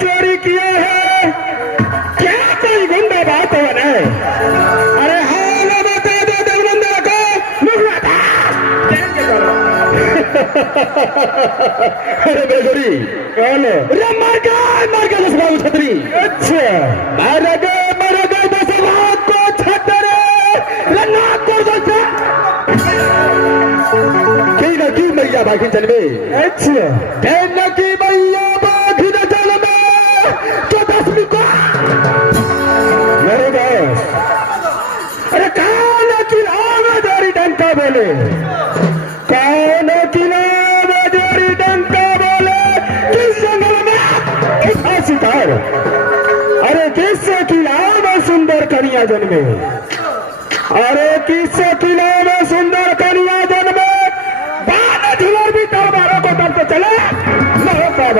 चोरी किया है क्या? कोई गुंडा बात हो ना? अरे हाँ वो बता दो दलबंदा को मुखलाता। अरे बेगुरी कौन है? अरे मार का दस बाबू छतरी। अच्छा मार गए दस बाबू को छतरे लन्ना को दस की मैया बाकी जन्मे। अच्छा कहना की मैया बाकी न जन्मे तो 10 को मेरे दोस्त। अरे कौन किला जोरी डंका बोले? कौन किला जोरी डंका बोले? किस जंगल में उठा शिकार? अरे किस किला में सुंदर कन्या जन्मे? अरे किस किला में सुंदर कन्या जन्मे? झुलर भी तलवारों को दम पे चले मोहब्बत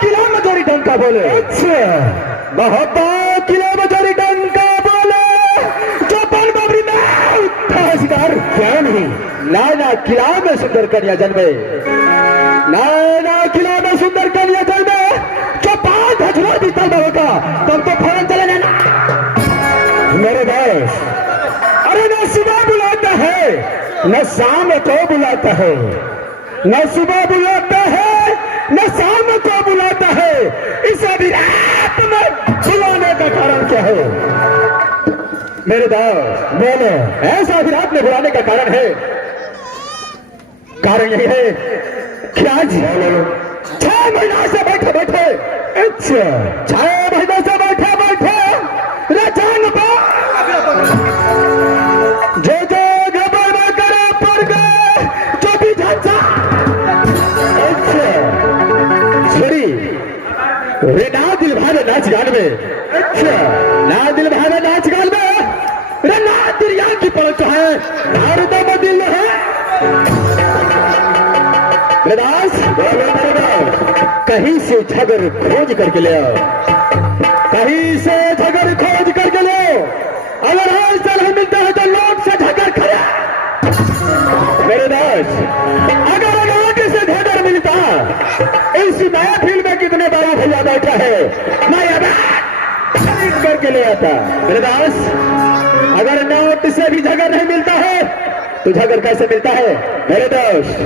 किला में जोरी डंका बोले। अच्छा मोहब्बत किला में जोरी डंका बोले जो बन बबरी में उठा शिकार। क्या नहीं नाना किला में सुंदर कन्या जन्मे? नाना किला में सुंदर कन्या जन्मे जो 5 झुलर भी तलवारों का तुम तो फौरन चले जाना मेरे दोस्त। अरे न सुबह बुलाता है न शाम को बुलाता है, न सुबह बुलाता है न शाम को बुलाता है। इस अभिरात में बुलाने का कारण क्या है मेरे दोस्त? बोलो ऐसा अभिरात में बुलाने का कारण है? कारण यही है क्या जी? 6 महीना से बैठे बैठे। अच्छा 6 महीने से बैठे बैठे रचान जो घबर न करे पड़ गए जो भी झंझा। अच्छा सॉरी रे ना दिल भावे नाच गान में। अच्छा ना दिल भावे नाच गान में रे ना दिरिया की पलक है भारत में दिल है। कहीं से झगर खोज करके ले आओ, कहीं से झगर खोज करके ले आओ। अगर आज नहीं मिलता है तो लोग से झगर खड़ा मेरे दोस्त। अगर लोग से झगर मिलता इस नया फील्ड में कितने बड़ा भैया बैठा है मैं खरीद करके ले आता मेरे दोस्त। अगर नोट से भी झगर नहीं मिलता है तो झगर कैसे मिलता है मेरे दोस्त?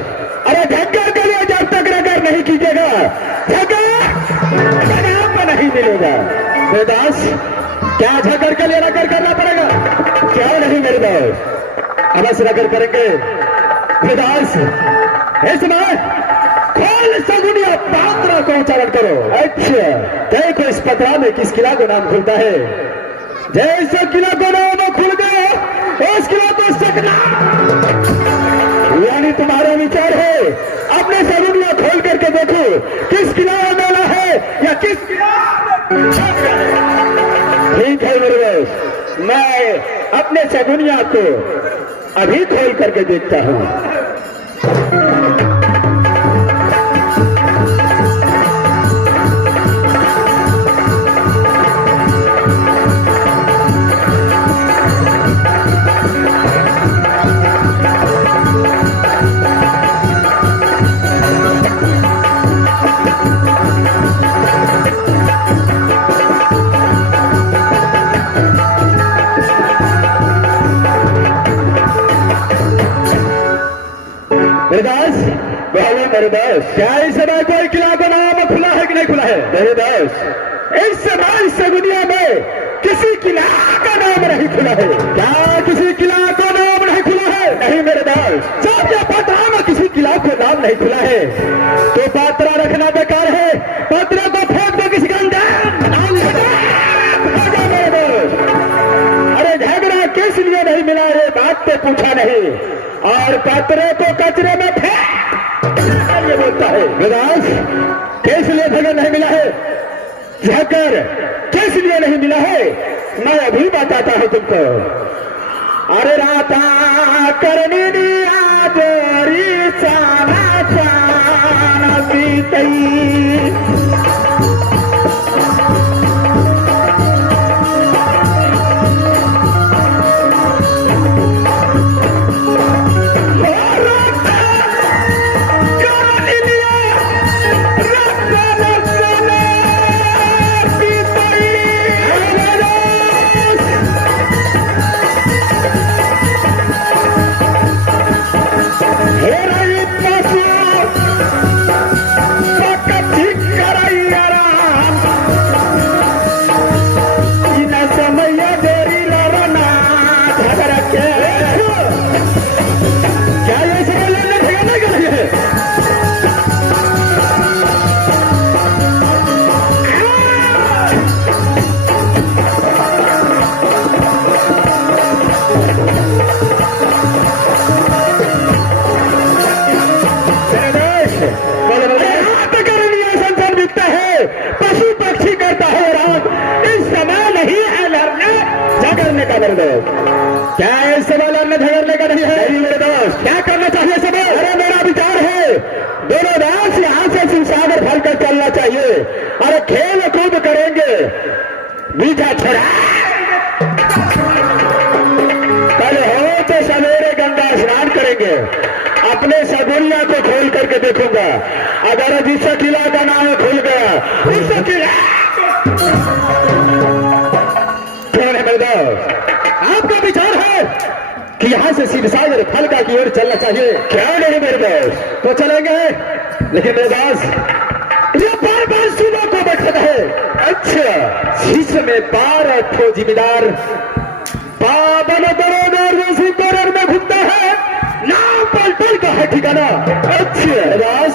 अरे झगर के लिए जब तक रगर नहीं कीजिएगा झगर नहीं मिलेगा मेरे दोस्त। क्या झगर के लिए रगर करना पड़ेगा? क्या नहीं मेरे दोस्त? अवश्य रगर करेंगे मेरे दोस्त। इस समय खोल सगुनिया पात्रा को उच्चारण करो। अच्छा देखो इस पत्रा में किस किला को नाम खुलता है? जैसे किला को नाम खुल गया उस किला को सकना यानी तुम्हारा विचार है अपने सगुनिया खोल करके देखो किस किला में मेला है या किस किला। ठीक है मेरे दोस्त मैं अपने सगुनिया को अभी खोल करके देखता हूं। मेरे दोस्त क्या इस समय कोई किला का नाम खुला है कि नहीं खुला है मेरे दोस्त? इस समय इस दुनिया में किसी किला का नाम नहीं खुला है। क्या किसी किला का नाम नहीं खुला है? नहीं मेरे दोस्त। जब यह पत्रा में किसी किला को नाम नहीं खुला है तो पत्रा रखना बेकार है। पत्रा को फेंक दो किसी का नाम मेरे दोस्त। अरे झगड़ा किस लिए नहीं मिला ये बात तो पूछा नहीं और पत्रे को कचरे में फेंक ये बोलता है विदास। किस लिए झगड़ नहीं मिला है? झगड़ किस लिए नहीं मिला है मैं अभी बताता हूं तुमको। अरे राता करनी दिया जोरी चाना चाना बीतई झगड़ने का मेरे दोस्त? क्या इस सवाल में झगड़ने का नहीं है? नहीं मेरे दोस्त, क्या करना चाहिए सवाल? अरे मेरा विचार है दोनों दास यहाँ से शिवसागर फल कर चलना चाहिए। अरे खेल कूद करेंगे, मीठा छोड़ा कल हो तो सवेरे गंगा स्नान करेंगे। अपने सगुनिया को खोल करके देखूंगा, अगर जिस किला का नाम खुल गया उस किला आपका विचार है कि यहाँ से शिवसागर फलका की ओर चलना चाहिए। क्या नहीं मेरे दोस्त, तो चलेंगे, लेकिन मेरे दोस्त ये बार बार सुबह को बैठा है। अच्छा, शीश में 12 ठो जिम्मेदार पावन दरोदर में घूमता है, नाम पलटल का है ठिकाना। अच्छा दास,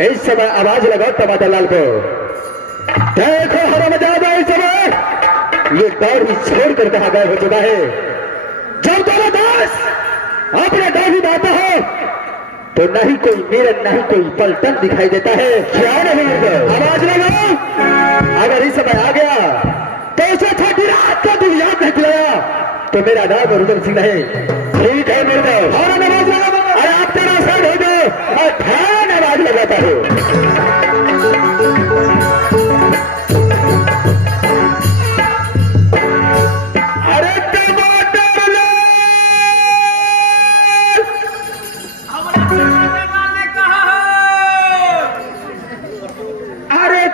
इस समय आवाज लगाओ टमाटर लाल को। देखो हरा मजा इस समय ये दौड़ ही छोड़ कर कहा गायब हो चुका है। जब दोनों दास अपने दौड़ ही दाता हो तो नहीं कोई मेरन नहीं कोई पलटन दिखाई देता है। क्या नहीं आवाज लगाओ, अगर इस समय आ गया तो उसे छठी रात का दुनिया में गया तो मेरा नाम रुदन सिंह है। ठीक है मेरे दोस्त, और आवाज लगा, अरे आप तेरा सर हो जाओ और ध्यान आवाज लगाता हूँ।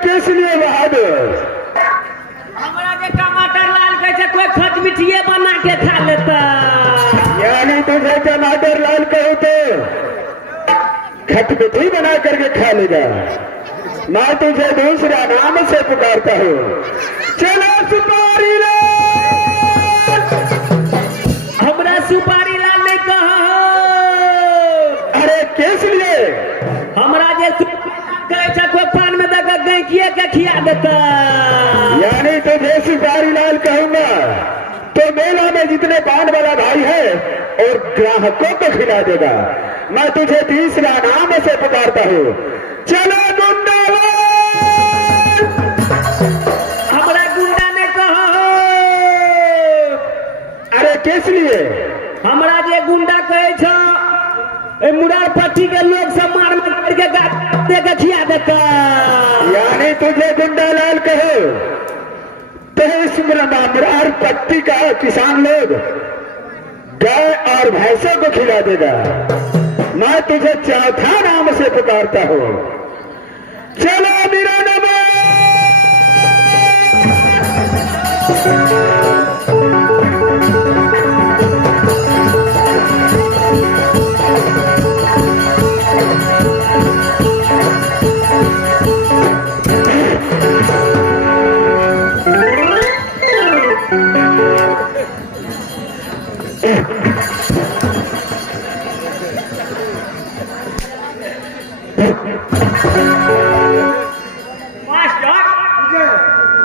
किस लिए बहादुर? हमारा के टमाटर लाल कैसे कोई खटमिठिए बना के खा लेता। यानी तुझे टमाटर लाल कहो तो खटमिठी बना करके खा लेगा। मैं तुझे दूसरा नाम से पुकारता हूँ। चलो सुपारी लाल। हमरा सुपारी लाल नहीं कहो। अरे किस लिए? हमरा जे कैसे कोई पान में देकर गैकिए के खिया देता। यानी तुझे सुपारी लाल कहूंगा तो मेला में जितने पान वाला भाई है और ग्राहकों को खिला देगा। मैं तुझे तीसरा नाम से पुकारता हूँ। चलो गुंडा लाल। हमरा गुंडा ने कहो। अरे किस लिए? हमरा जे गुंडा कहे छो मुरार पट्टी के लोग सब मार मार के देके खिया देता। यानी तुझे गुंडा लाल कहो तो इस मुरार पट्टी का किसान लोग गाय और भैंसों को खिला देगा। मैं तुझे चौथा नाम से पुकारता हूँ। चलो मेरा नाम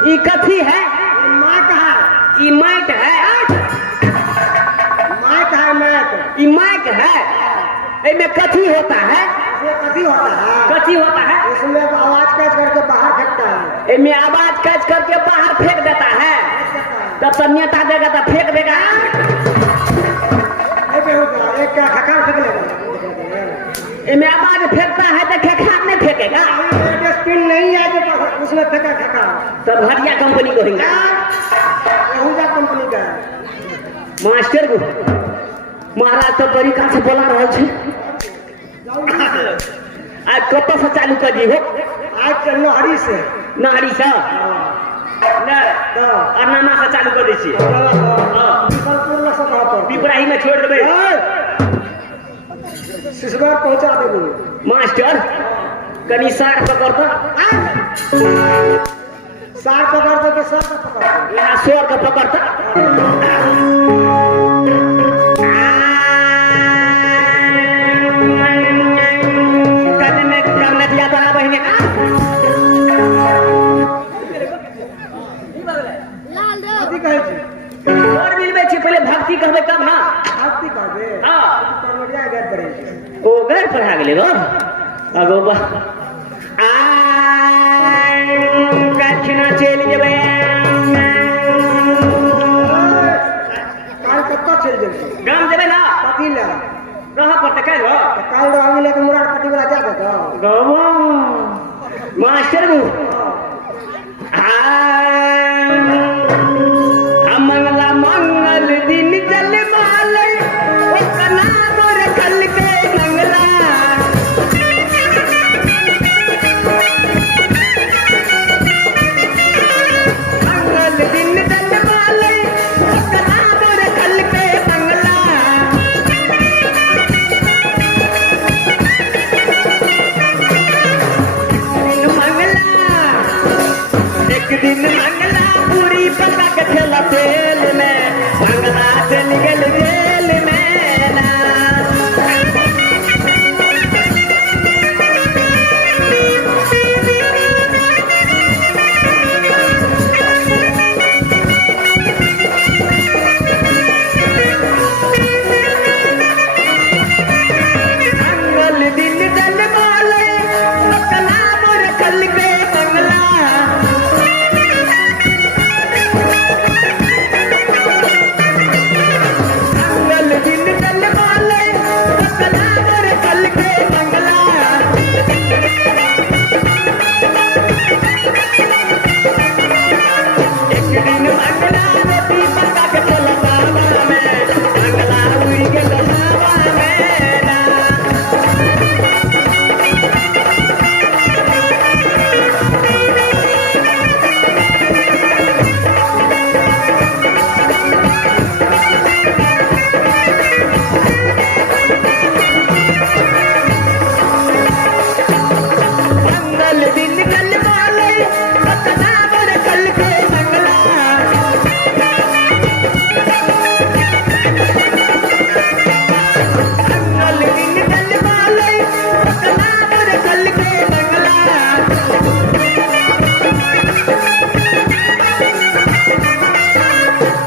ई कथी है? माइक है। ई माइक है। माइक है माइक। ई माइक है। इसमें कथी होता है? इसमें कथी होता है? कथी होता है? इसमें आवाज कैच करके बाहर फेंकता है। इसमें आवाज कैच करके बाहर फेंक देता है। तब तो नेता देगा तो फेंक देगा। एक क्या खकार फेंक लेगा। इसमें आवाज फेंकता है तो खेखार नहीं फेंकेगा। स्पिन नहीं है तो उसमें फेंका खकार। तब घटिया कंपनी को हिंगा। यहूदा कंपनी का मास्टर को महाराज तो तरीका से बोला रहा है। आज कब से चालू कर दी हो? आज नहरी से। नहरी से अरनामा से चालू कर दी। पिपराही में छोड़ देवे। शिशुगार पहुंचा देंगे। मास्टर कभी सार पकड़ता। सार पकड़ता तो सर का पकड़ता। यहाँ स्वर का पकड़ता। करने दिया बड़ा बहने का। कथी कहे छी? और मिल में पहले भक्ति कहबे तब ना। भक्ति कहबे। हाँ। परमरिया गैर पड़े। ओ घर पर आ गेले रो। अगो बा कखना चल जेबे। गवा मास्टर को मंगला मंगल दिन जल माले ओ कना मोर कल के मंगला मंगल दिन जल माले ओ कना मोर कल के मंगला एक दिन मंगला पूरी पका के थेला तेल में मंगला चल गल जेल में ना मंगल दिन जल माले कला मोर कल के मंगला मंगल दिन जल माले कला मोर कल के मंगला एक दिन मंगला रोटी पका के चला बाबा में मंगला उड़ी के लसावा में ना मंगल दिन जल माले कला मोर कल के मंगला मंगल दिन जल माले कला मोर कल के मंगला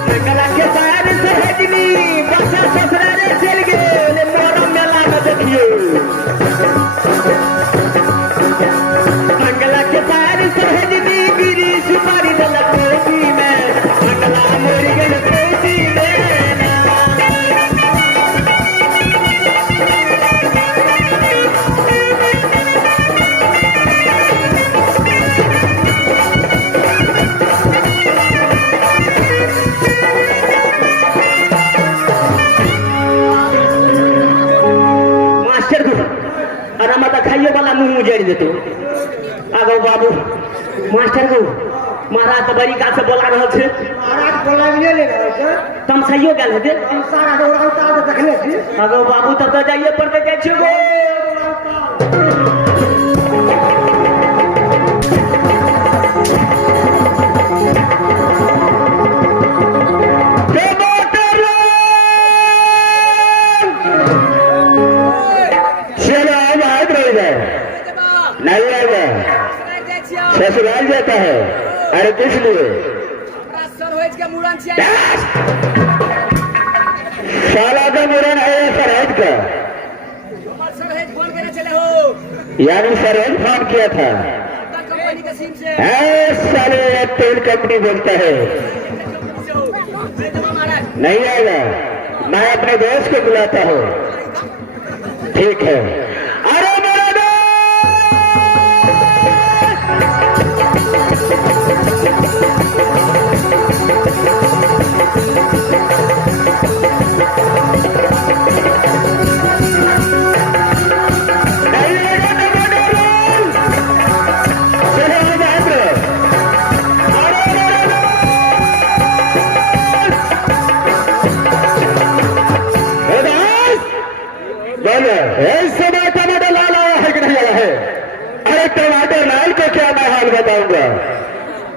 मंगला के सार सहजनी बसा ससुरारे चल गेल मोर मेला में देखियो मंगला के सार सहजनी गिरी सुपारी दल कोठी में मंगला मोर गेल कोठी में ना मास्टर को अरे मत खाइयो वाला मुंह उजाड़ देतो आगो बाबू मास्टर को महाराज बड़ी का से बोला रहल छे महाराज बोलाइए ले रहे छै तम सहियो गेल हेते हम सारा दौड़ाउता तो देखले छी आगो बाबू तब तो जाइए पड़ते जाय छै गो चलो अब हाथ रह जाए नहीं आएगा ससुराल जाता है अरे किस लिए साला का मुरन है या सरहद का यानी सरहद फोन किया था साले तेल कंपनी बोलता है नहीं आएगा मैं अपने दोस्त को बुलाता हूँ ठीक है अरे मेरा ऐसे में टमाटर लाल आया है कि नहीं आया है अरे टमाटर लाल को क्या मैं हाल बताऊंगा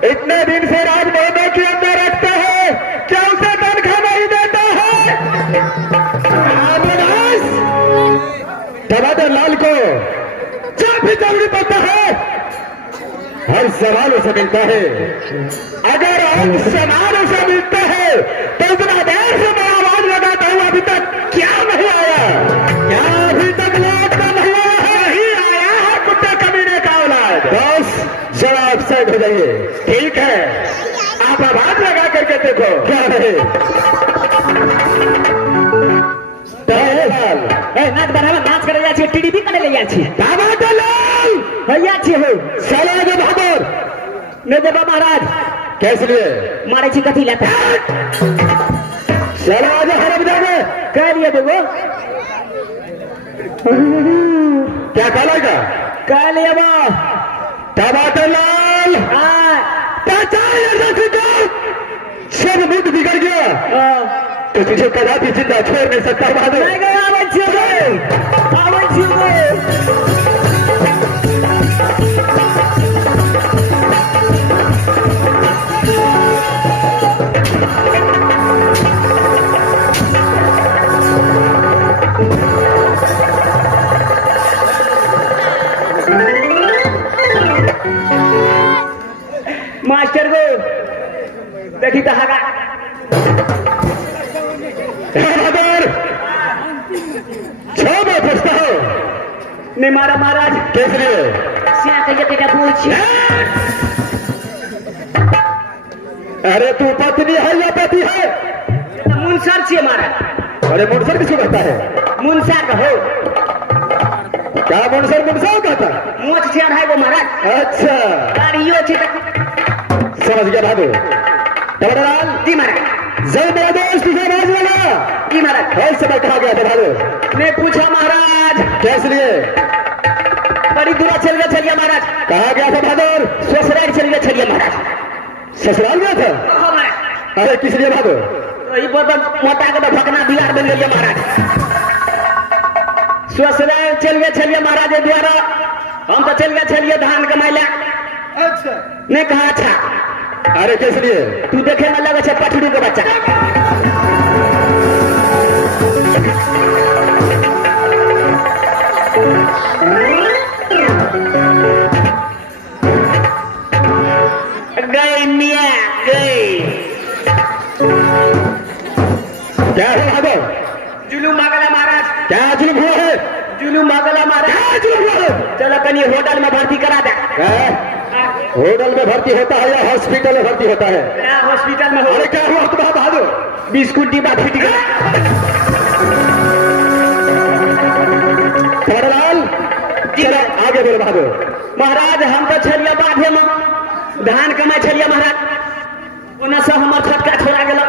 इतने दिन से राज महीने के अंदर रखता है क्या उसे तनख्वाह नहीं देता है टमाटर लाल को जब भी जरूरी पड़ता है हर सवाल उसे मिलता है अगर हर सवाल उसे मिलता है तो इतना देर से मैं आवाज लगाता हूँ अभी तक क्या नहीं आया क्या अभी तक लौटता नहीं आया है नहीं आया है कुत्ते कमीने का औलाद बस जवाब सेट हो जाइए ठीक है आप आवाज लगा करके देखो क्या है नाच बराबर नाच करे जा टीडीपी करे ले जा टमाटर लाल छी हो साला आगे बहादुर नहीं देबा महाराज कैसे लिए मारे छी कथी लेता साला आगे हरम जाने कह लिए देबो क्या कहलाएगा कह लिए बा टमाटर लाल सब मुंह बिगड़ गया तो तुझे कदापि जिंदा छोड़ नहीं सकता बहादुर नहीं गया आवन छी मास्टर को देखी कहा बहादुर छो मैं पूछता हूँ नहीं मारा महाराज कैसे लिए सिया कहिए बेटा पूछ अरे तू पत्नी है या पति है मुनसर से मारा अरे मुनसर किसको कहता है मुनसा कहो क्या मुनसर मुनसा कहता मोच से है वो महाराज अच्छा गाड़ियों से समझ गया बहादुर टमाटर जी महाराज जय मेरा दोस्त तुझे आवाज वाला जी महाराज कल समय कहा गया था बहादुर मैं पूछा महाराज कैसे लिए बड़ी दूर चलिए महाराज कहा गया था बहादुर ससुराल चलिए महाराज ससुराल गया था हाँ महाराज अरे किस लिए बहादुर ये बहुत मोटा के भगना बिलार बन गई महाराज ससुराल चलिए महाराज द्वारा हम तो चलिए धान कमाइला अच्छा नहीं कहा अच्छा अरे किस लिए तू देखे में लगे छे पठड़ू के बच्चा गई मियाँ गई क्या है बहादुर जुलूम मांगला महाराज क्या जुल्म हुआ है जुलूम मांगला महाराज क्या जुल्म हुआ है चलो कहीं होटल में भर्ती करा दे होटल में भर्ती होता है या हॉस्पिटल में भर्ती होता है हॉस्पिटल में हो अरे क्या हुआ तुम्हारा बहादुर बिस्कुट डिब्बा फूट गया खबरलाल चलो आगे बोलो बहादुर महाराज हम तो छलिया बाधे में धान कमाई छलिया महाराज ओना से हमर छटका छोड़ा गेल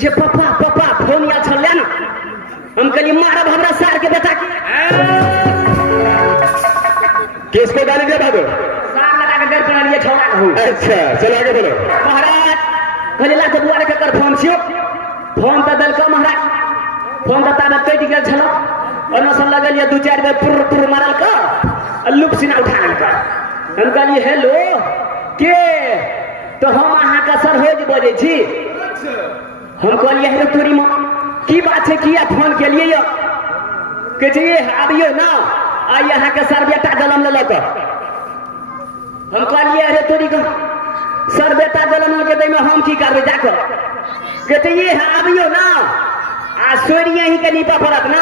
जे पप्पा फोन या छले ना हम कहली मारब हमरा सार के बेटा के किसको गाली दिया बहादुर सार लगा के डर कर लिए छोड़ा कहूं अच्छा चलो आगे बोलो महाराज कहला तो दुआरे के कर फोन छियो फोन तो दल का महाराज फोन तो ताबे कट गेल छलो ओना से लगलिए दू चार बेर पुर मारल का अल्लूप सिना उठा लेल का हम कहली हेलो के तो हम अहाँ का सरहोज बोले छी हम कहलिए हेलो तोरी माँ की बात है किया फोन के लिए यो के चाहिए आबियो ना आई यहाँ के सर बेटा जन्म ले लक हम कहलिए अरे तोरी को सर बेटा जन्म के दे में हम की करबे जाकर के चाहिए आबियो ना आ सोरिया ही के नीपा पड़त ना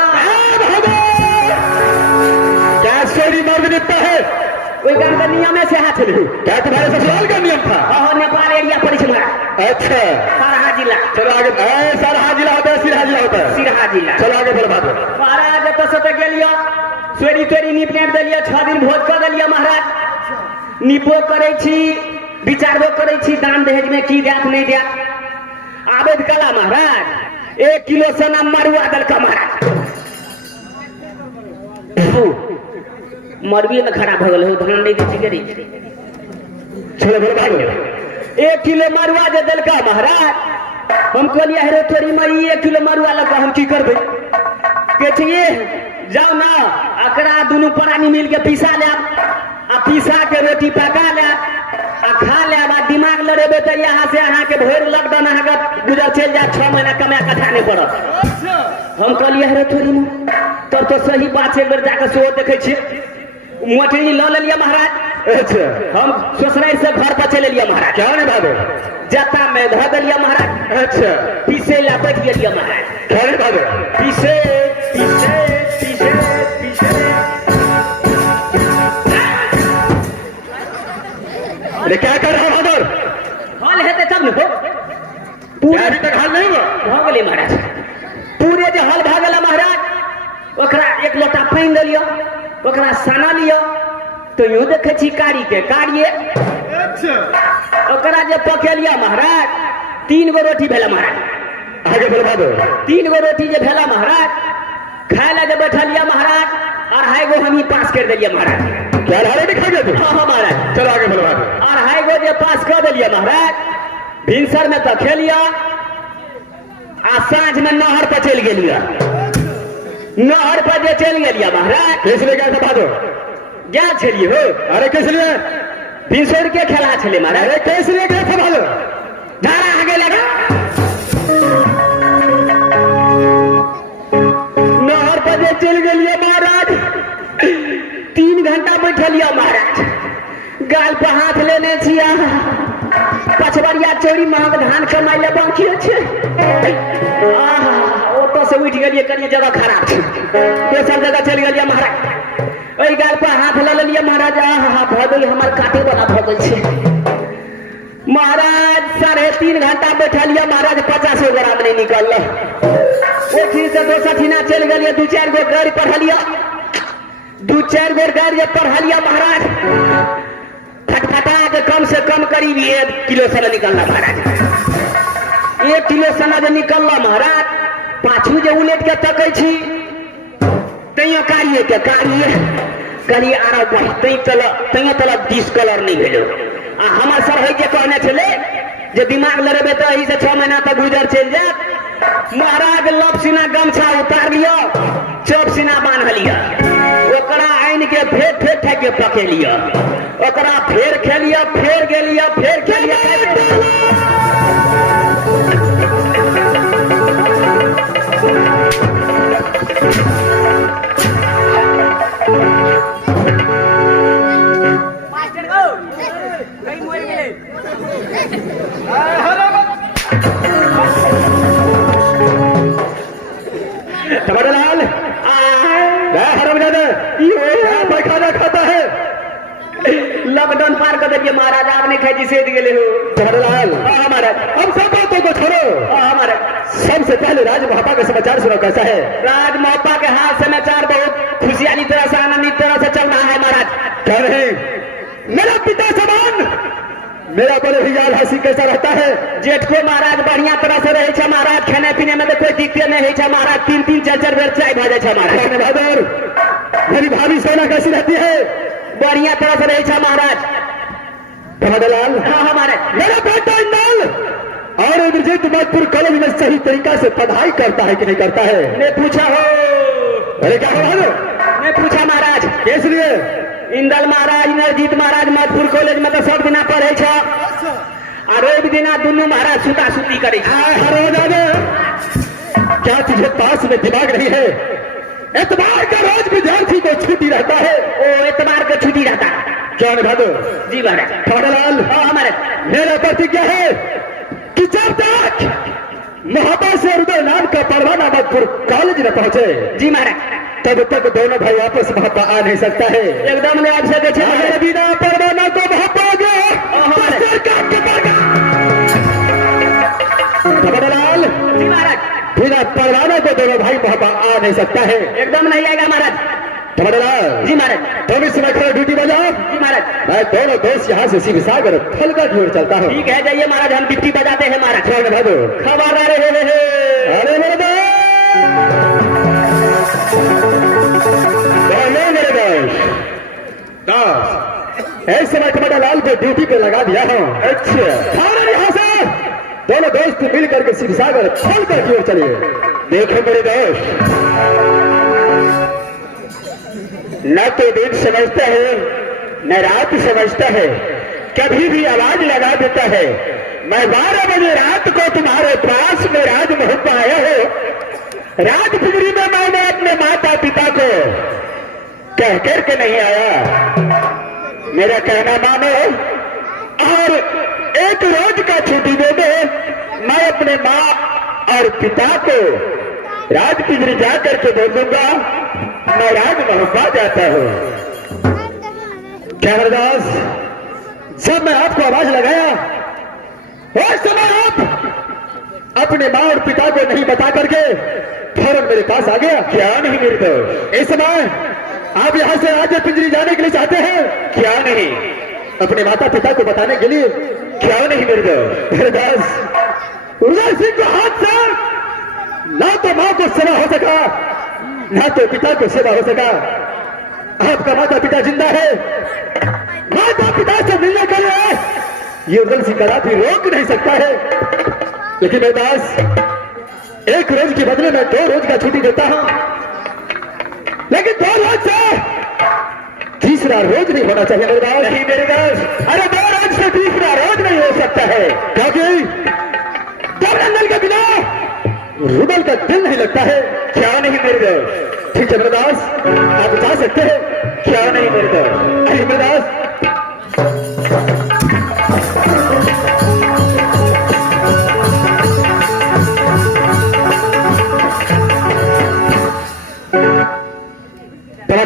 क्या सोरी मर्द निपटा है कोई काम का नियम से हाथ ले क्या तुम्हारे ससुराल का नियम था और नेपाल एरिया पड़ी छे हमरा अच्छा सरहा जिला चलो आगे सरहा जिला होता है सिरहा जिला होता है सिरहा जिला चलो आगे बोलो बहादुर महाराज तो सत गेलियो सोरी तोरी नीप नेप देलियो 6 दिन भोज कर देलियो महाराज नीपो करे छी विचारबो करे छी दान दहेज में की देत नहीं देत आबेद कला महाराज 1 किलो सोना मरुआ दल का महाराज मरबी में खराब हो गल हो धान नहीं दी गरी चलो बोलो बहादुर 1 किलो मरुआ दे दल का महाराज हम कहलिए हेरो तोरी मई 1 किलो मरुआ लगा हम की करबे के चाहिए जाओ ना अकरा दोनों प्राणी मिल के पीसा ले आ पीसा के रोटी पका ले आ खा ले आ दिमाग लड़ेबे तो यहाँ से अहाँ के भोर लॉकडाउन अहाँ के गुजर चल जाए 6 महीना कमा कथा नहीं पड़त हम कहलिए हेरो तोरी में तब तो सही बात है एक बेर जाकर सो देखे छी मोटरी ल लिया महाराज अच्छा हम ससुराल से घर पर चले लिया महाराज क्या नहीं बहादुर जता में धर दिया महाराज अच्छा पीछे ला बैठ गया महाराज क्या नहीं बहादुर पीछे पीछे पीछे पीछे अरे क्या कर रहा बहादुर हाल है तब न हो क्या पूरे अभी तक हाल नहीं हुआ भागले महाराज पूरे जो हाल भागला महाराज ओकरा 1 लोटा पानी ले लियो ओकरा साना लियो तो यूं देखे छी कारी के कारिये अच्छा ओकरा जे पकेलिया महाराज 3 गो रोटी भेला महाराज आगे बोलवा दो 3 गो रोटी जे भेला महाराज खाए ला जे बैठलिया महाराज 2.5 गो हम ही पास कर दिलिया महाराज क्या हारे नहीं खा गए तुम हाँ हाँ महाराज चलो आगे बोलवा दो 2.5 गो जे पास कर दिलिया महाराज भिनसर में तो खेलिया आ साँझ में नहर पर चल गेलिया नहर पर जे चल गेलिया महाराज किस लिए गया था भादो क्या छलिए हो अरे किस लिए भिनसर के खेला छले महाराज अरे किस लिए गया था भादो धारा आगे लगा नहर पर जे चल गेलिया महाराज 3 घंटा बैठलिया महाराज गाल पर हाथ लेने छिया पछवरिया चोरी महक धान कमाई ले बाकी छै ओतो से उठ गेलिए कनी जगह खराब छै दोसर जगह चल गेलिए महाराज ओई गाल पर हाथ ले लेलिए महाराज भगल हमर काटे बना भगल छै महाराज 3.5 घंटा बैठलिए महाराज 50 ग्राम नहीं निकल ओठी से दोसर ठिना चल गेलिए 2-4 गो गाड़ी पढ़लिए 2-4 गो गाड़ी पढ़लिए महाराज खटखटा के कम से कम करीब 1 किलो सना निकलना महाराज 1 किलो सना जो निकलना महाराज पाछू जो उलट के तकै छी तैयो कारिये के कारिये आरो बढ़ तैयो तल 20 कलर नहीं भेलो आ हमर सर होय के कहने छले जे दिमाग लड़ेबे तो एही से 6 महीना तक गुजर चल जात महाराज लब सीना गमछा उतार लियो चौप सीना बांध लिया ओकरा आइन के फेर फेर ठाक के पकेलिया ओकरा फेर खेलिया फेर गेलिया फेर खेलिया टमाटरलाल हरामजादा ये पैखाना खाता है लॉकडाउन पार कर दिए महाराज आपने खाई सेध गेले हो टमाटरलाल महाराज हम सब बातों को छोड़ो महाराज सबसे पहले राज महापा का समाचार सुनो कैसा है राज महापा के हाथ समाचार बहुत खुशहाली तरह से आनंदित तरह से चल रहा है महाराज कह रहे मेरा पिता समान मेरा बड़े भी याद हंसी कैसा रहता है जेठ को महाराज बढ़िया तरह से रहे छे महाराज खाने पीने में तो कोई दिक्कत नहीं है महाराज 3-3 4-4 बेर चाय भजे छे महाराज बहादुर मेरी भाभी सोना कैसी रहती है बढ़िया तरह से रहे छे महाराज टमाटरलाल हाँ महाराज मेरा बेटा इंदल और इंद्रजीत मधुपुर कॉलेज में सही तरीका से पढ़ाई करता है कि नहीं करता है ने पूछा हो अरे क्या हो ने पूछा महाराज किस लिए इंदल महाराज इंद्रजीत महाराज मधुपुर कॉलेज में तो सब दिना पढ़े छ और एक दिना दोनों महाराज सुता सुती करे क्या तुझे पास में दिमाग नहीं है एतबार का रोज विद्यार्थी को छुट्टी रहता है ओ एतबार का छुट्टी रहता है क्या भादो जी महाराज खड़लाल हमारे मेरा प्रतिज्ञा है कि जब तक महापा से उदय नाम का परवाना मधुपुर कॉलेज न पहुंचे जी महाराज तब तक दोनों भाई आपस महापा आ नहीं सकता है एकदम ले आप सके बिना परवाना तो महापा खबरलाल जी महाराज बिना परवाना तो दोनों भाई महापा आ नहीं सकता है एकदम नहीं आएगा महाराज खबरलाल जी महाराज तुम इस समय खड़े ड्यूटी बजाओ जी महाराज मैं दोनों दोस्त यहाँ से शिव सागर फलका की ओर चलता हूँ ठीक है जाइए महाराज हम ड्यूटी बजाते हैं महाराज भादो खबर आ रहे हैं अरे मेरे दोस्त इस समय खबरलाल को ड्यूटी पे लगा दिया हूँ अच्छा यहाँ से दोनों दोस्त मिल करके शिव सागर फलका की ओर चलिए देखो मेरे दोस्त न तो दिन समझता है न रात समझता है कभी भी आवाज लगा देता है मैं 12 बजे रात को तुम्हारे पास में राज महल आया हूँ रात पिंजरी में मैंने अपने माता पिता को कह कर के नहीं आया मेरा कहना मानो और एक रोज का छुट्टी दे दे मैं अपने माँ और पिता को राज पिंजरी जा करके बोल दूंगा मैं राज महल जाता हूँ क्या हरदास जब मैं आपको आवाज लगाया उस समय आप अपने माँ और पिता को नहीं बता करके फौरन मेरे पास आ गया क्या नहीं मेरे दोस्त इस समय आप यहाँ से आज पिंजरी जाने के लिए चाहते हैं? क्या नहीं? अपने माता पिता को बताने के लिए? क्या नहीं मेरे दोस्त? मेरे दास उदय सिंह को हाथ से ना तो मां को सेवा हो सका, ना तो पिता को सेवा हो सका। आपका माता पिता जिंदा है, माता पिता से मिलने के लिए ये उदय सिंह कदापि रोक नहीं सकता है। लेकिन मेरे दास, एक रोज के बदले में 2 रोज का छुट्टी देता हूं, लेकिन 2 रोज से तीसरा रोज नहीं होना चाहिए मेरे दास। नहीं मेरे दास, अरे 2 रोज से तीसरा रोज नहीं हो सकता है, क्योंकि दबरंगल के बिना रुदल का दिल नहीं लगता है। क्या नहीं मेरे दोस्त? ठीक है मेरे दास, आप जा सकते हैं। क्या नहीं मेरे दोस्त? अरे मेरे दास,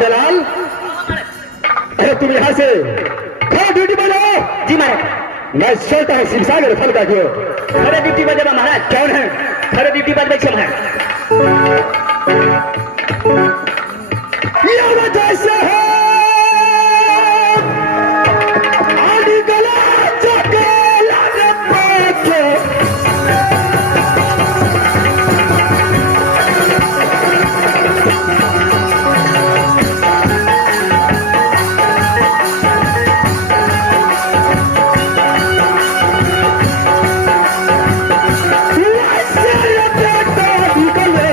लाल, अरे तुम यहाँ से खड़ा ड्यूटी पर जाओ। जी महाराज। मैं चलता हूँ शिवसागर फल का क्यों खड़े ड्यूटी पर जब महाराज। कौन है? खड़े ड्यूटी पर देख महाराज। ये वजह से है आली गला चके लाने पाके। वैसे ये देखता निकले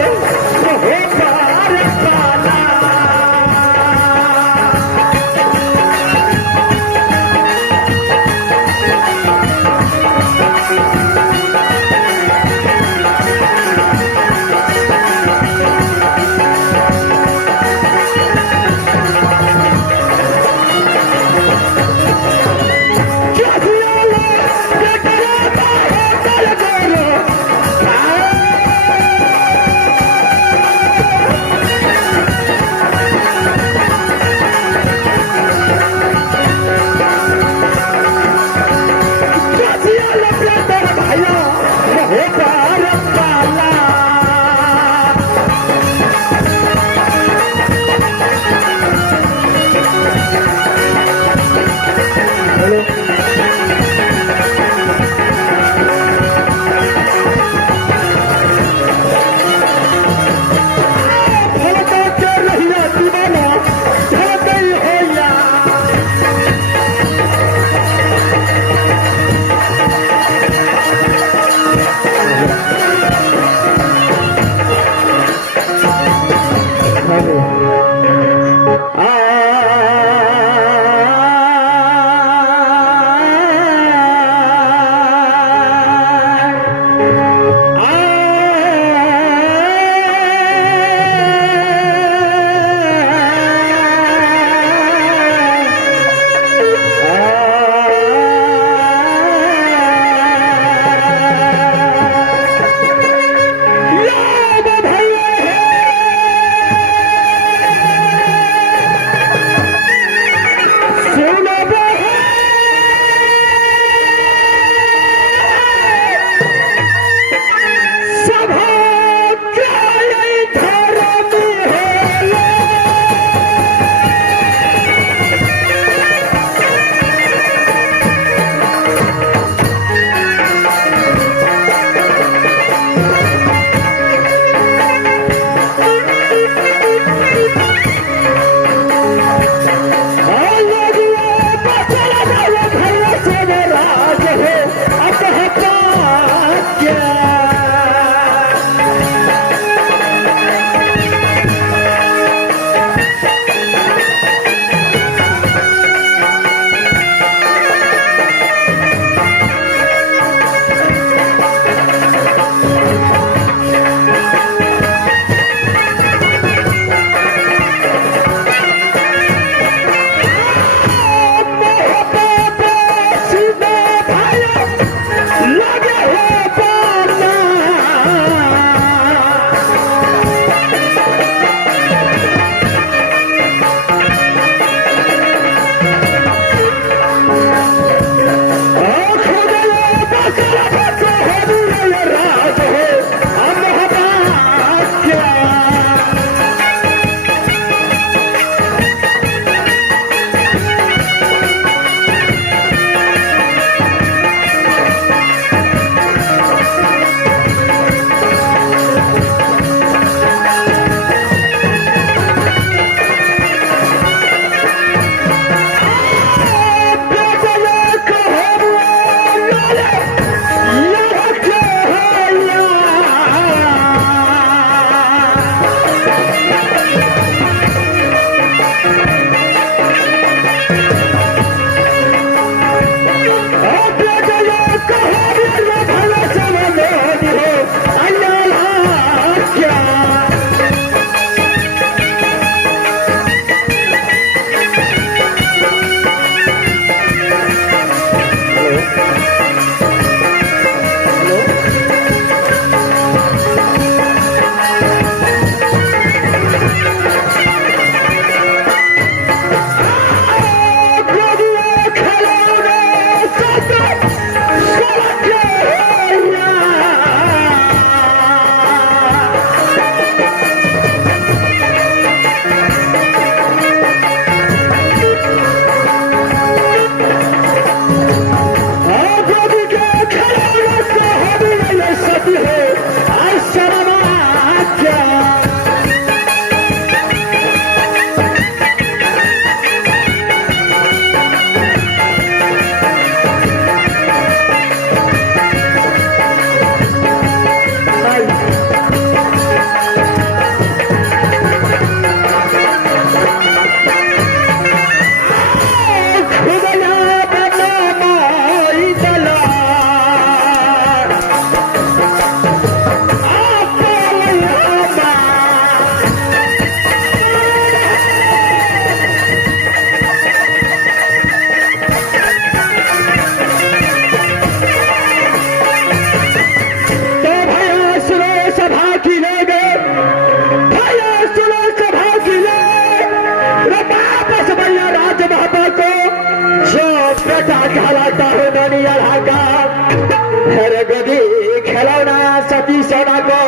सती सोना को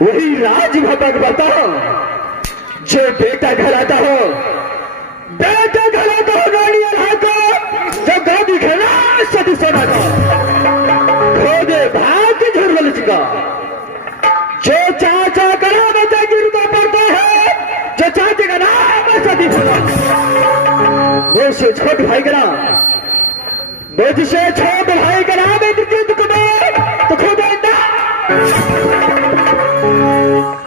वही राज भगत बताओ जो बेटा घलाता हो गाड़ी अल्लाह को जो गादी खेला सती सोना का खोदे भाग झूठ बोल चुका जो चाचा करा बचा गिरता पड़ता है जो चाचे का नाम है सती सोना मुझसे छोट भाई का नाम मुझसे छोट भाई का नाम है इंद्रजीत कुमार तो खुद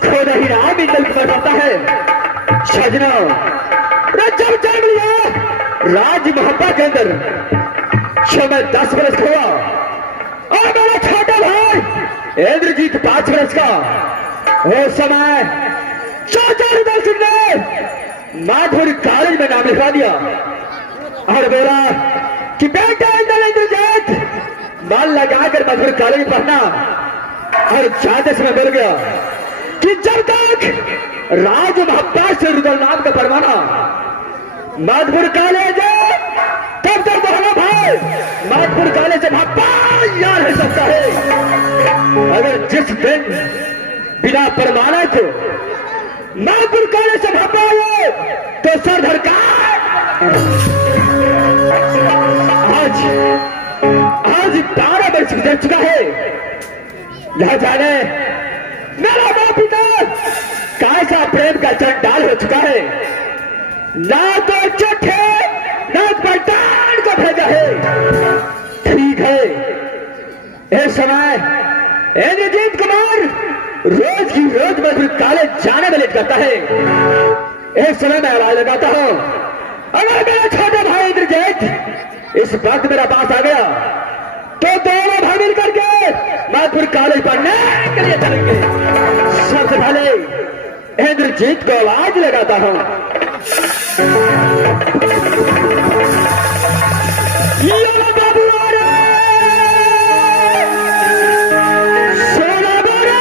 खोदा ही राम इंदल को बताता है सजना जब जन्म लिया राज महब्बा के अंदर जब मैं 10 वर्ष का हुआ और मेरा छोटा भाई इंद्रजीत 5 वर्ष का उस समय चाचा इंदल सिंह ने माधुर कॉलेज में नाम लिखवा दिया और बोला कि बेटा इंदल इंद्रजीत मन लगाकर मधुर कॉलेज में पढ़ना और जाते समय बोल गया कि जब तक राज महब्बा से रुदल नाम का परवाना माधपुर कॉलेज तब तक दोनों भाई माधपुर कॉलेज से महब्बा यार रह सकता है। अगर जिस दिन बिना परवाना को माधपुर कॉलेज से महब्बा आए तो सर धरका आज 12 वर्ष गुजर चुका है। न जाने मेरा माँ पिता कैसा प्रेम का चंडाल हो चुका है। ना तो चट्टे ना पठान को भेजा है। ठीक है इस समय इंद्रजीत कुमार रोज की रोज मधुर कॉलेज जाने में लेट करता है। इस समय मैं आवाज लगाता हूँ अगर मेरा छोटा भाई इंद्रजीत इस वक्त मेरा पास आ गया तो दोनों भाई मिल करके माधपुर कॉलेज पढ़ने के लिए चलेंगे। सबसे पहले इंद्रजीत को आवाज लगाता हूं बाबू सोना बोरा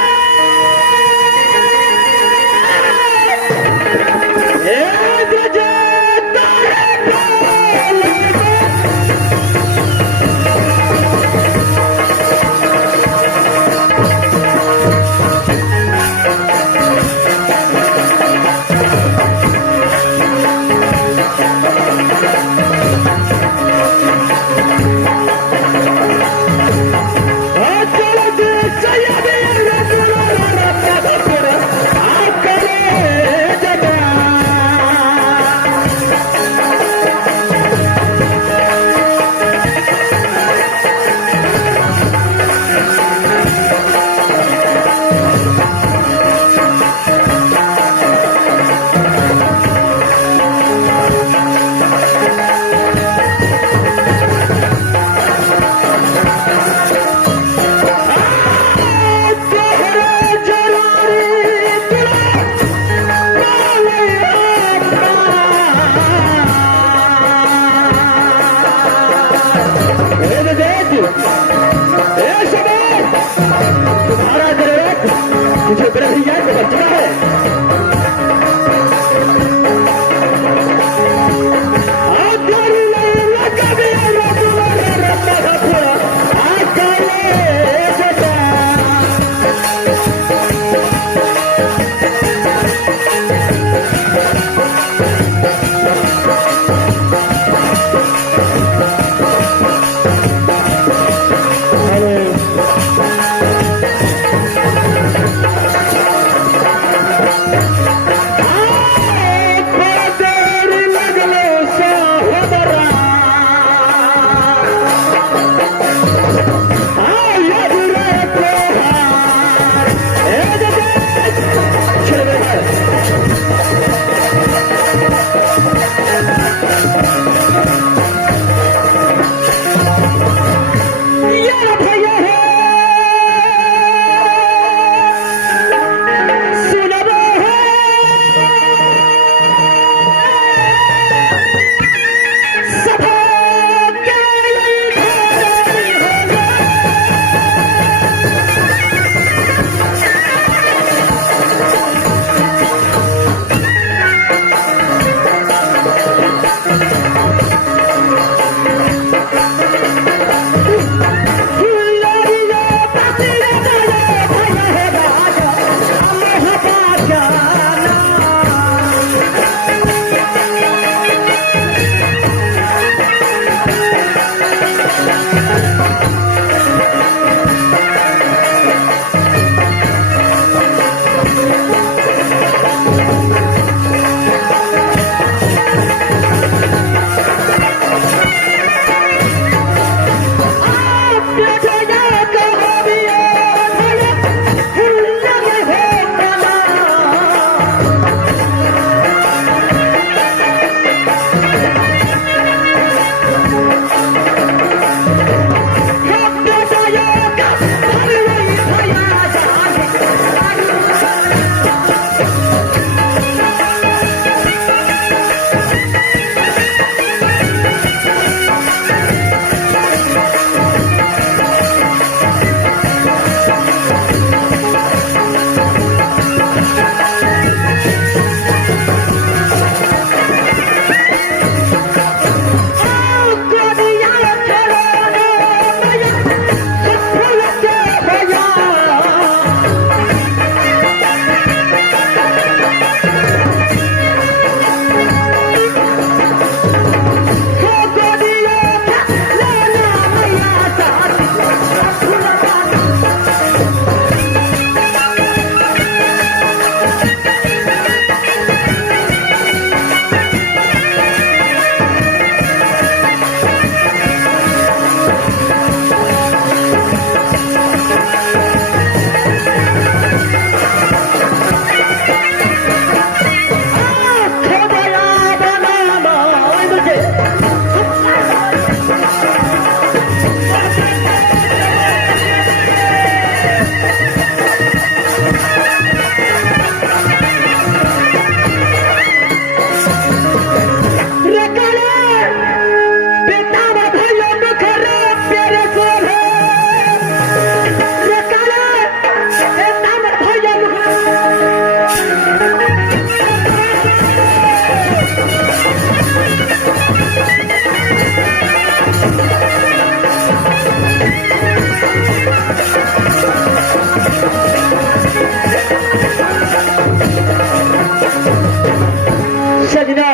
सजना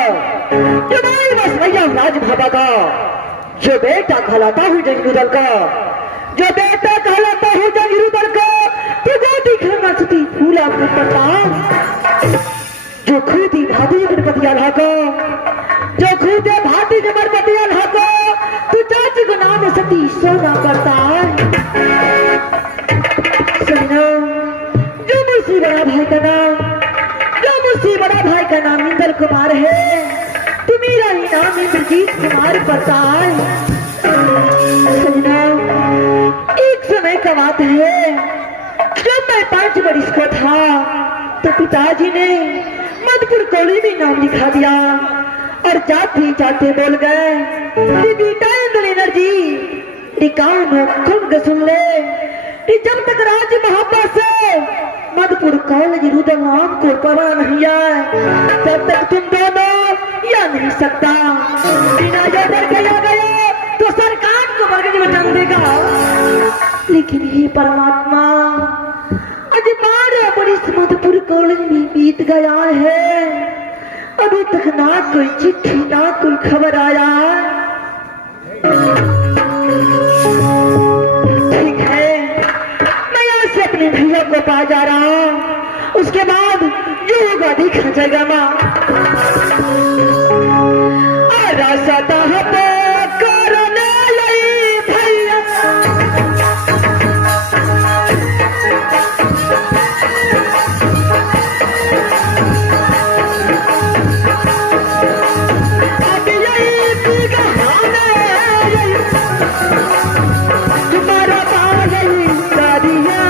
तुम्हारी बस भैया राज भाबा का जो बेटा कहलाता हूँ जंगीरुदल का, जो बेटा कहलाता हूँ जंगीरुदल का, तो गोदी खेलना सती फूला पड़ता, जो खूदी भाती गणपति आल्हा का, जो खूदे भाती गणपति आल्हा का, तो चाची को नाम सती सोना करता सजना। जो मुझसे बड़ा भाई का नाम, जो मुझसे बड़ा भाई का नाम इंद्र कुमार है, तो मेरा ही नाम इंद्रजीत कुमार पड़ता है सजना। एक समय का बात है, जब मैं 5 वर्ष का था तो पिताजी ने मधुपुर कॉलेज में नाम लिखा दिया और जाते जाते बोल गए कि बेटा एनर्जी रिकानो खुद सुन ले कि जब तक राज्य महापा से मधुपुर कॉलेज रुदल नाम को पढ़ा नहीं है तब तक तुम दोनों या नहीं सकता। बिना जो डर गया गया तो सरकार को मरकज में टांग देगा। लेकिन हे परमात्मा, आज 12 वर्ष मधुपुर कॉलेज में बीत गया है, अभी तक ना कोई चिट्ठी ना कोई खबर आया। ठीक है, मैं यहाँ से अपने भैया को पा जा रहा हूँ, उसके बाद जो होगा देखा जाएगा। माँ रास्ता करने लई भैया, अब यही बिगहाने तुम्हारा पागल दादिया।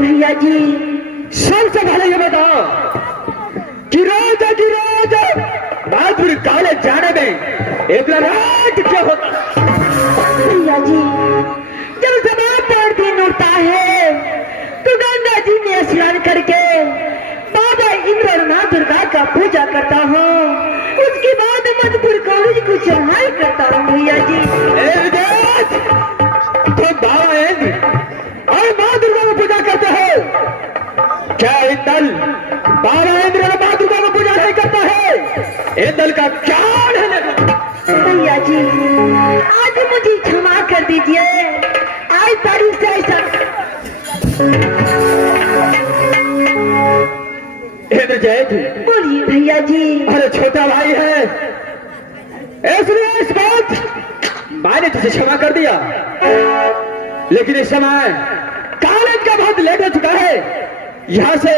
भैया जी सबसे पहले ये बताओ कि रोज माधुपुर कॉलेज जाने में एक रात क्या होता? भैया जी जब समय पर दिन उठता है तो गंगा जी में स्नान करके बाबा इंद्र और माँ दुर्गा का पूजा करता हूँ, उसके बाद मधुपुर कॉलेज को चढ़ाई करता हूँ। भैया जी तो बाबा इंद्र और माँ दुर्गा को पूजा करते हो क्या? इंदल बाबा इंद्र और माँ दुर्गा को पूजा नहीं करता है, इंदल का क्या है? भैया जी आज मुझे क्षमा कर दीजिए, आज तारीख से ऐसा। इंद्रजीत बोलिए भैया जी। अरे छोटा भाई है इसलिए इस बात मैंने तुझे क्षमा कर दिया, लेकिन इस समय कॉलेज का बहुत लेट हो चुका है, यहाँ से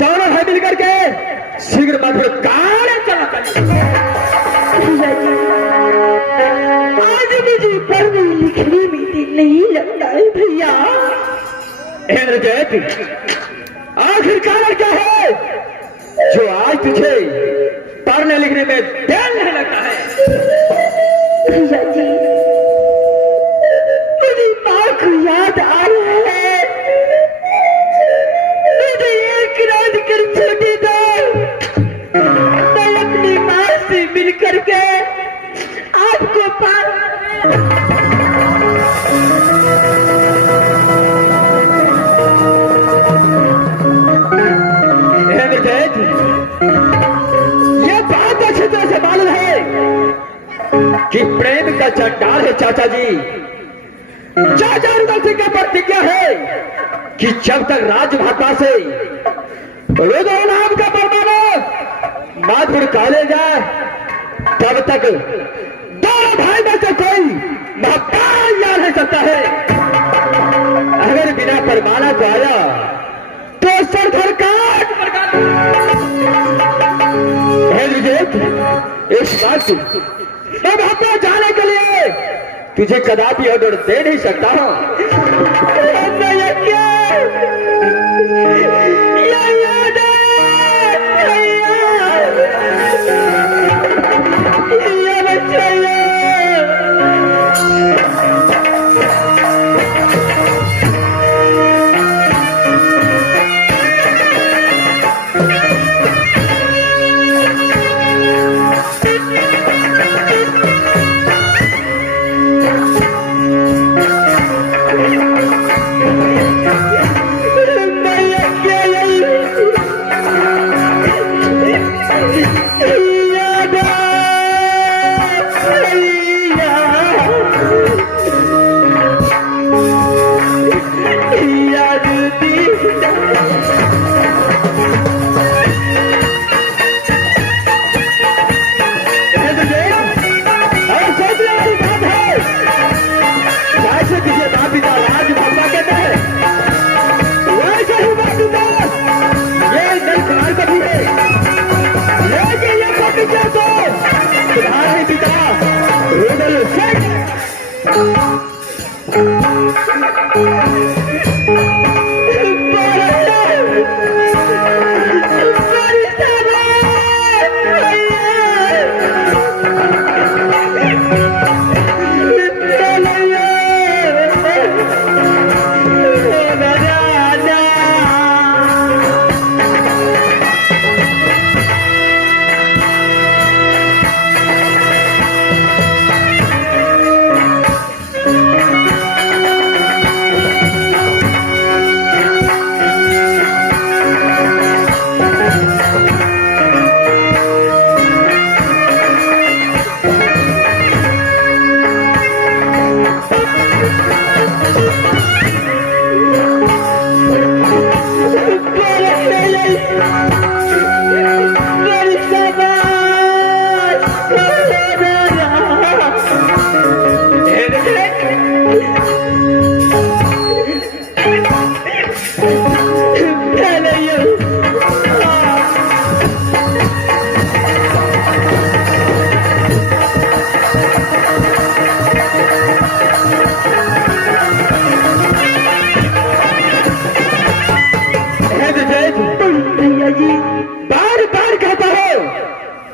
दोनों है मिलकर के शीघ्र मधुपुर कॉलेज चला कर। आज मुझे पढ़ने लिखने में दिल नहीं लगता है भैया। इंद्रजीत, आखिर कारण क्या है जो आज तुझे पढ़ने लिखने में ध्यान नहीं लगता है? भैया जी, मेरी माँ को याद आ रहा है। मुझे एक रात कर छोटी दो, मैं अपनी माँ से मिल करके आपको इंद्रजीत, ये बात अच्छी तरह से मालूम है कि प्रेम का चंडाल है चाचा जी। चाचा रुदल सिंह का प्रतिज्ञा है कि जब तक राजभाषा से रुदल नाम का परमाणु माधुर काले जाए तब तक दोनों भाई में से कोई महत्ता याद हो सकता है। अगर बिना परमाणु को आया तो सर धर काट इस बात अब हम जाने के लिए तुझे कदापि ऑर्डर दे नहीं सकता हूं।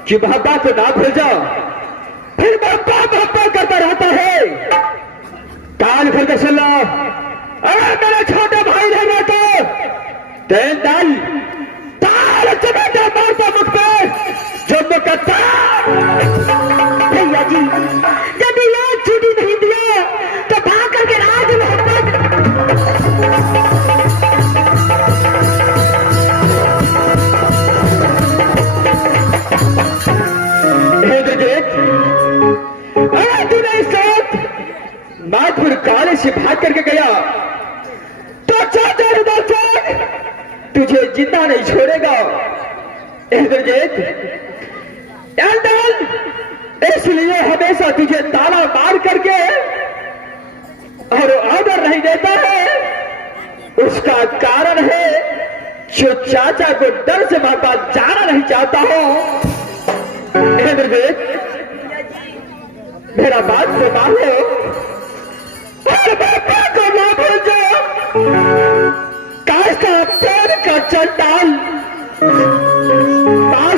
कि बाबा को ना भूल जाओ, फिर बाबा बाबा करता रहता है। कान खोल कर सुन लो, अरे मेरे छोटे भाई रहना तो तेल डाल तार चमेटा मारता मुख पे जो मुकद्दा। भैया जी, जब ये छुट्टी नहीं दिया तो भाग करके राज मोहब्बत माधुर काले से भाग करके गया तो चाचा रुदल सिंह तुझे जिंदा नहीं छोड़ेगा। इंद्रजीत, इसलिए हमेशा तुझे ताला मार करके और ऑर्डर नहीं देता है। उसका कारण है जो चाचा को डर से बाबा जाना नहीं चाहता हूं। इंद्रजीत, मेरा बात तो मानो, बाबा को ना भूल जाओ। का पैर का चट्टान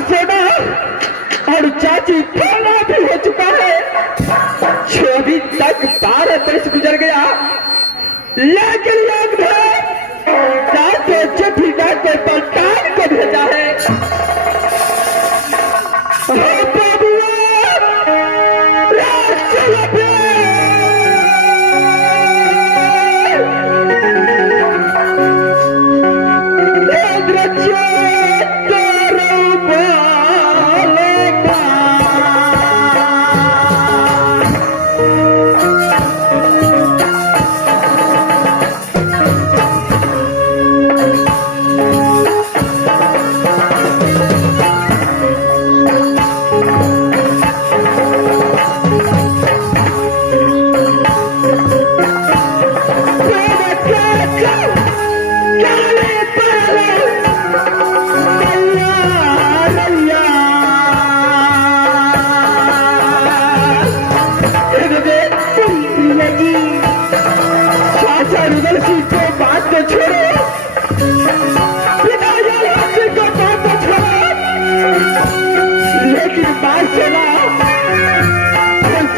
सोना और चाची खाना भी हो चुका है। 24 तक 12 वर्ष गुजर गया, लेकिन लोग ना तो चिट्ठी ना तो पलटान को भेजा है।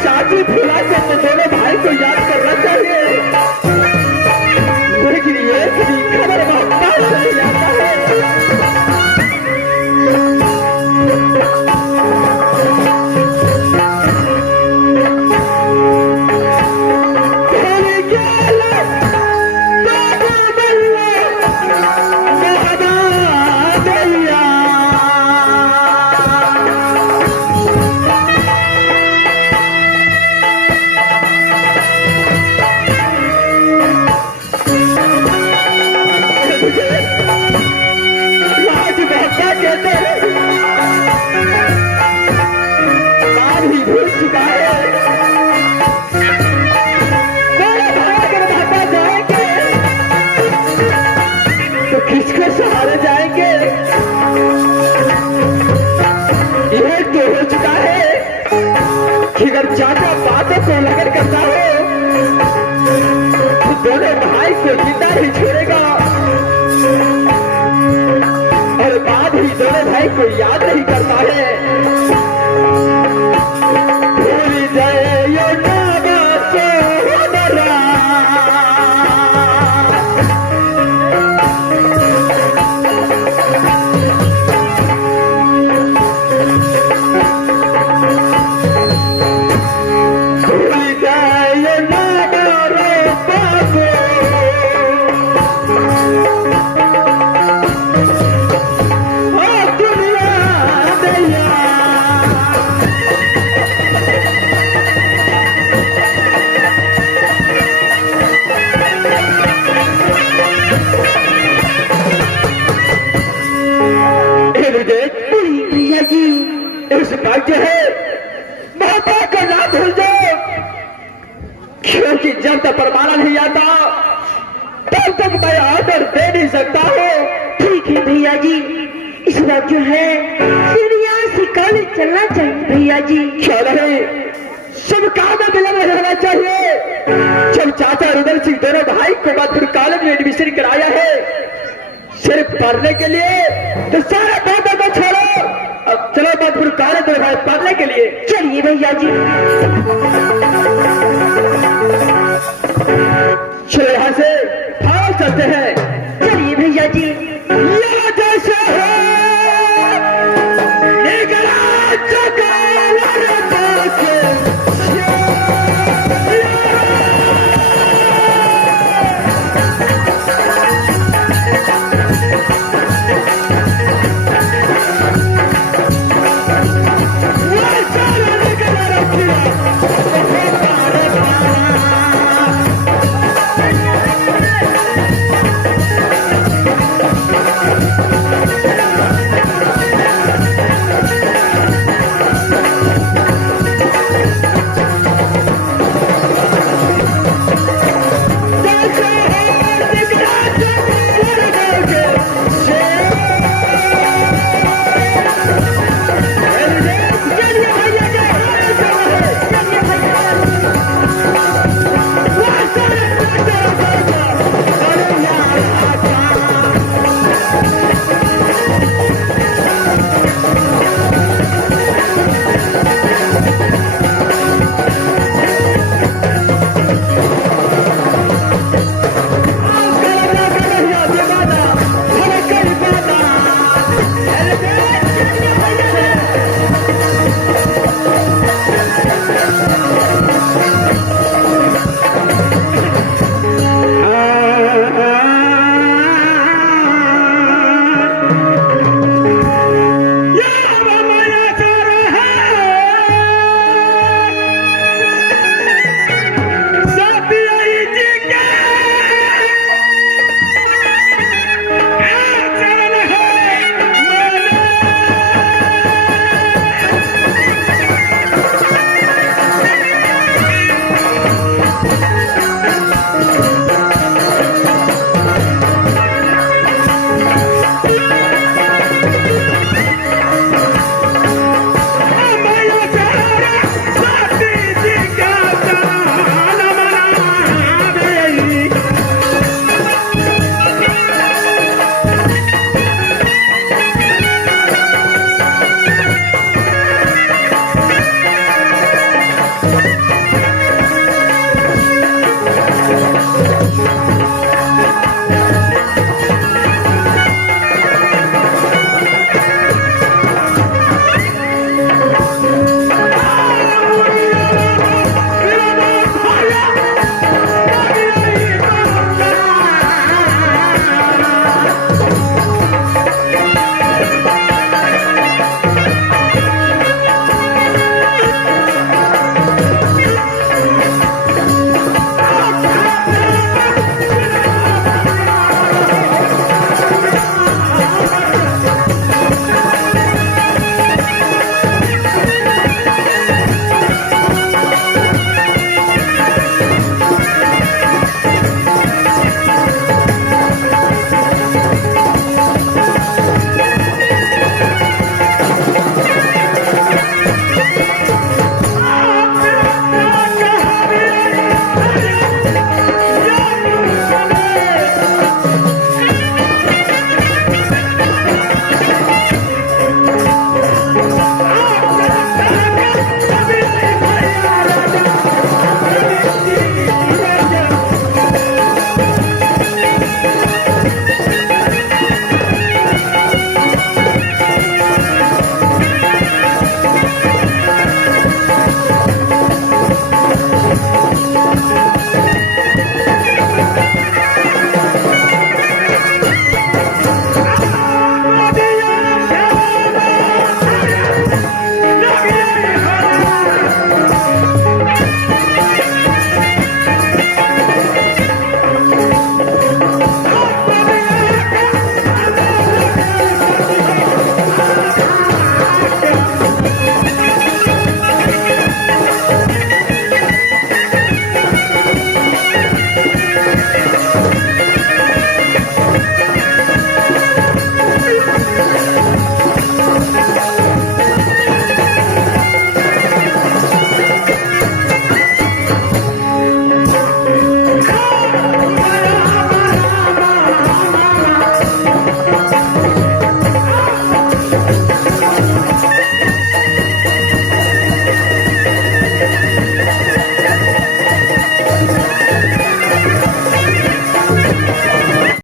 चाची फुला के तो दोनों भाई को याद करना चाहिए, लेकिन ये खबर वापस नहीं आता है। किसके सहारे जाएंगे? यह तो हो चुका है कि अगर चाचा बातों को लगन करता हो तो दोनों भाई को जिंदा ही छोड़ेगा और बाद ही दोनों भाई को याद नहीं करता है। भूल जाए यो नामा सोहरा, इस भाग्य है माता को ना भूल जाओ, क्योंकि जब तक परमाना नहीं आता तब तक मैं ऑर्डर दे नहीं सकता हूँ। ठीक है भैया जी, इस बात जो है फिर यहाँ से कॉलेज चलना चाहिए भैया जी। क्यों नहीं, सब काम में विलंब नहीं होना चाहिए। जब चाचा रुदल सिंह दोनों भाई को मधुपुर कॉलेज में एडमिशन कराया है सिर्फ पढ़ने के लिए, तो सारे बातों को छोड़ो, अब चलो मधुपुर कॉलेज में पढ़ने के लिए। चलिए भैया जी। चलो यहाँ से भाग चलते हैं।